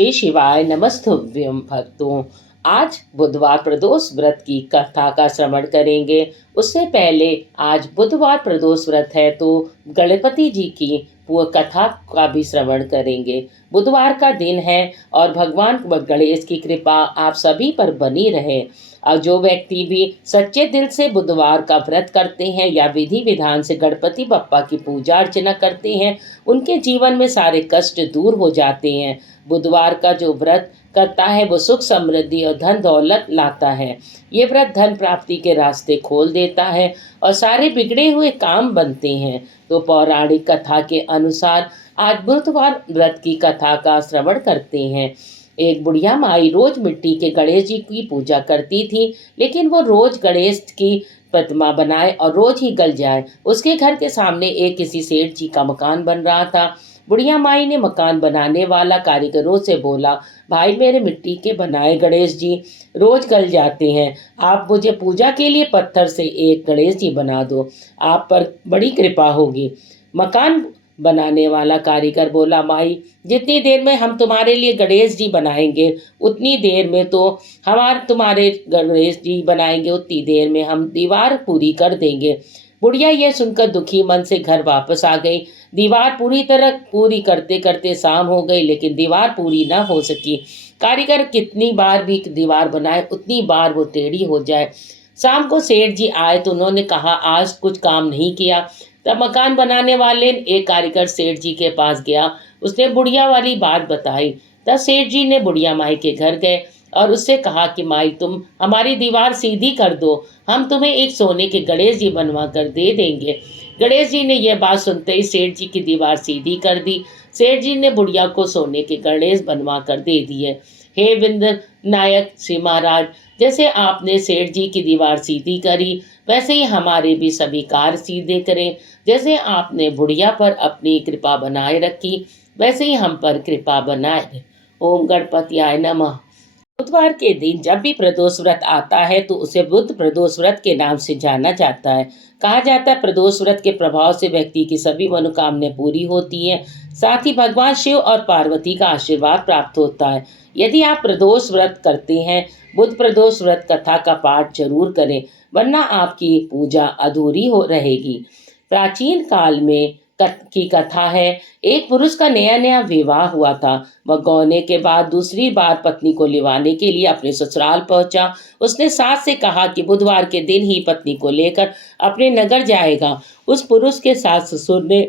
श्री शिवाय नमस्तुभ्यं भक्तों। आज बुधवार प्रदोष व्रत की कथा का श्रवण करेंगे। उससे पहले आज बुधवार प्रदोष व्रत है तो गणपति जी की वो कथा का भी श्रवण करेंगे। बुधवार का दिन है और भगवान गणेश की कृपा आप सभी पर बनी रहे। और जो व्यक्ति भी सच्चे दिल से बुधवार का व्रत करते हैं या विधि विधान से गणपति बप्पा की पूजा अर्चना करते हैं, उनके जीवन में सारे कष्ट दूर हो जाते हैं। बुधवार का जो व्रत करता है वो सुख समृद्धि और धन दौलत लाता है। ये व्रत धन प्राप्ति के रास्ते खोल देता है और सारे बिगड़े हुए काम बनते हैं। तो पौराणिक कथा के अनुसार आज बुधवार व्रत की कथा का श्रवण करते हैं। एक बुढ़िया माई रोज मिट्टी के गणेश जी की पूजा करती थी, लेकिन वो रोज गणेश की प्रतिमा बनाए और रोज ही गल जाए। उसके घर के सामने एक किसी सेठ जी का मकान बन रहा था। बुढ़िया माई ने मकान बनाने वाला कारीगरों से बोला, भाई मेरे मिट्टी के बनाए गणेश जी रोज गल जाते हैं, आप मुझे पूजा के लिए पत्थर से एक गणेश जी बना दो, आप पर बड़ी कृपा होगी। मकान बनाने वाला कारीगर बोला, माई जितनी देर में हम तुम्हारे लिए गणेश जी बनाएंगे उतनी देर में तो तुम्हारे गणेश जी बनाएंगे उतनी देर में हम दीवार पूरी कर देंगे। बुढ़िया ये सुनकर दुखी मन से घर वापस आ गई। दीवार पूरी तरह पूरी करते करते शाम हो गई, लेकिन दीवार पूरी न हो सकी। कारीगर कितनी बार भी दीवार बनाए उतनी बार वो टेढ़ी हो जाए। शाम को सेठ जी आए तो उन्होंने कहा, आज कुछ काम नहीं किया। तब मकान बनाने वाले एक कारीगर सेठ जी के पास गया। उसने बुढ़िया वाली बात बताई। तब सेठ जी ने बुढ़िया माई के घर गए और उससे कहा कि माई तुम हमारी दीवार सीधी कर दो, हम तुम्हें एक सोने के गणेश जी बनवा कर दे देंगे। गणेश जी ने यह बात सुनते ही सेठ जी की दीवार सीधी कर दी। सेठ जी ने बुढ़िया को सोने के गणेश बनवा कर दे दिए। हे विंद्र नायक श्री महाराज, जैसे आपने सेठ जी की दीवार सीधी करी वैसे ही हमारे भी सभी कार्य सीधे करें। जैसे आपने बुढ़िया पर अपनी कृपा बनाए रखी वैसे ही हम पर कृपा बनाए रखें। ओम गणपतियाय नमः। बुधवार के दिन जब भी प्रदोष व्रत आता है तो उसे बुध प्रदोष व्रत के नाम से जाना जाता है। कहा जाता है प्रदोष व्रत के प्रभाव से व्यक्ति की सभी मनोकामनाएं पूरी होती हैं, साथ ही भगवान शिव और पार्वती का आशीर्वाद प्राप्त होता है। यदि आप प्रदोष व्रत करते हैं, बुध प्रदोष व्रत कथा का पाठ जरूर करें, वरना आपकी पूजा अधूरी हो रहेगी। प्राचीन काल में की कथा है। एक पुरुष का नया नया विवाह हुआ था। वह गौने के बाद दूसरी बार पत्नी को लिवाने के लिए अपने ससुराल पहुंचा। उसने सास से कहा कि बुधवार के दिन ही पत्नी को लेकर अपने नगर जाएगा। उस पुरुष के सास ससुर ने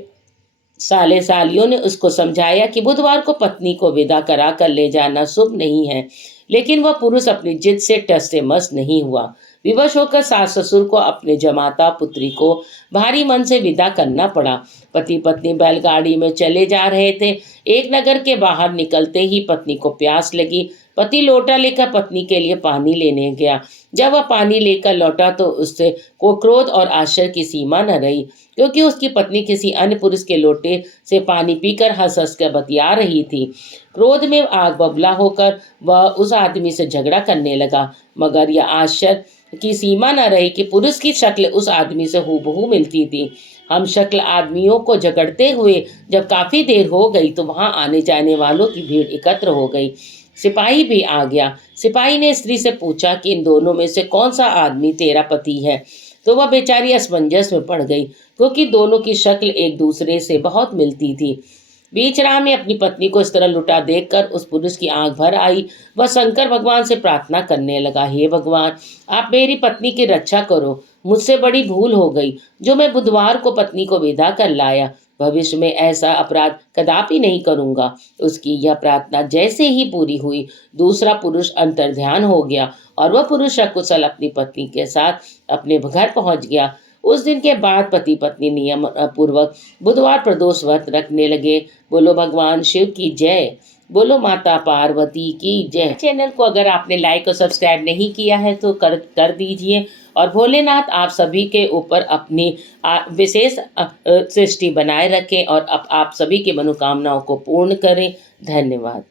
साले सालियों ने उसको समझाया कि बुधवार को पत्नी को विदा करा कर ले जाना शुभ नहीं है, लेकिन वह पुरुष अपनी जिद से टस से मस नहीं हुआ। विवश होकर सास ससुर को अपने जमाता पुत्री को भारी मन से विदा करना पड़ा। पति पत्नी बैलगाड़ी में चले जा रहे थे। एक नगर के बाहर निकलते ही पत्नी को प्यास लगी। पति लोटा लेकर पत्नी के लिए पानी लेने गया। जब वह पानी लेकर लौटा तो उससे को क्रोध और आश्चर्य की सीमा न रही, क्योंकि उसकी पत्नी किसी अन्य पुरुष के लोटे से पानी पीकर हंस हंस कर बतिया रही थी। क्रोध में आग बबूला होकर वह उस आदमी से झगड़ा करने लगा, मगर यह आश्चर्य की सीमा न रही कि पुरुष की शक्ल उस आदमी से हूबहू मिलती थी। हम शक्ल आदमियों को झगड़ते हुए जब काफी देर हो गई तो वहां आने जाने वालों की भीड़ एकत्र हो गई। सिपाही भी आ गया। सिपाही ने स्त्री से पूछा कि इन दोनों में से कौन सा आदमी तेरा पति है। तो वह बेचारी असमंजस में पड़ गई, क्योंकि दोनों की शक्ल एक दूसरे से बहुत मिलती थी। बीच राह में अपनी पत्नी को इस तरह लुटा देखकर उस पुरुष की आंख भर आई। वह शंकर भगवान से प्रार्थना करने लगा, हे भगवान, आप मेरी पत्नी की रक्षा करो। मुझसे बड़ी भूल हो गई जो मैं बुधवार को पत्नी को विदा कर लाया। भविष्य में ऐसा अपराध कदापि नहीं करूंगा। उसकी यह प्रार्थना जैसे ही पूरी हुई, दूसरा पुरुष अंतर्ध्यान हो गया और वह पुरुष सकुशल अपनी पत्नी के साथ अपने घर पहुंच गया। उस दिन के बाद पति पत्नी नियम पूर्वक बुधवार प्रदोष व्रत रखने लगे। बोलो भगवान शिव की जय, बोलो माता पार्वती की जय। चैनल को अगर आपने लाइक और सब्सक्राइब नहीं किया है तो कर दीजिए और भोलेनाथ आप सभी के ऊपर अपनी विशेष सृष्टि बनाए रखें और आप सभी की मनोकामनाओं को पूर्ण करें। धन्यवाद।